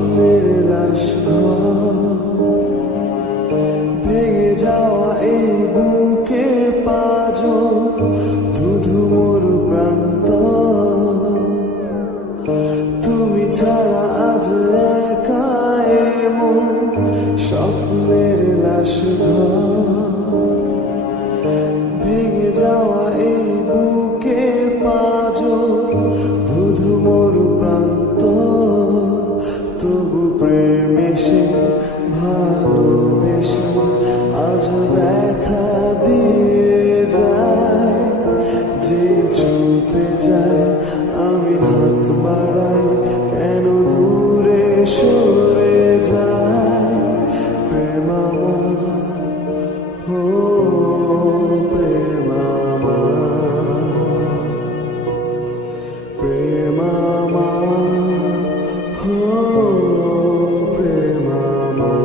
স্বপ্নের লাশ ভেঙে যাওয়া এই বুকে পাঁজর ধুধু মরু প্রান্ত তুমি ছাড়া আজ একা এমন স্বপ্নের লাশ ভেঙে যাওয়া এই বুকে পাঁজর ধুধু মরু প্রান্ত তবু প্রেম এসে ভালোবেসে আজ দেখা দিয়ে যায় যে ছুঁতে যায় আমি হাত বাড়াই কেন দূরে সরে যায় প্রেম আমার ও প্রেম আমার প্রেম আমার ও প্রেম আমার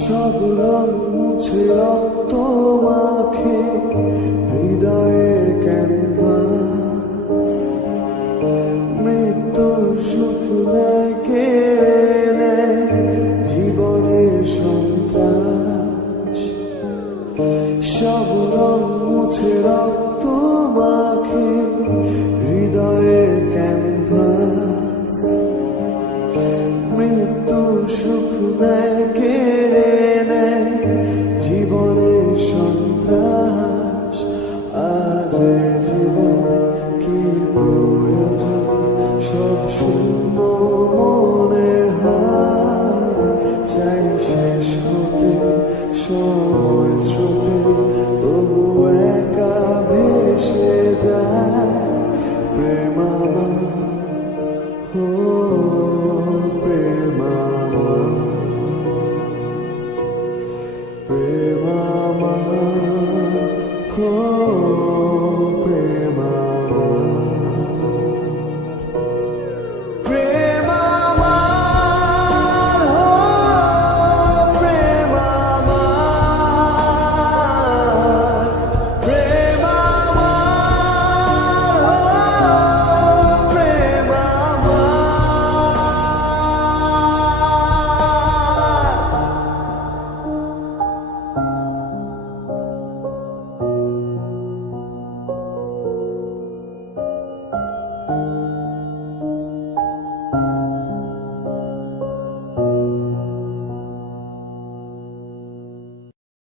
সব রং মুছে রক্ত মাখে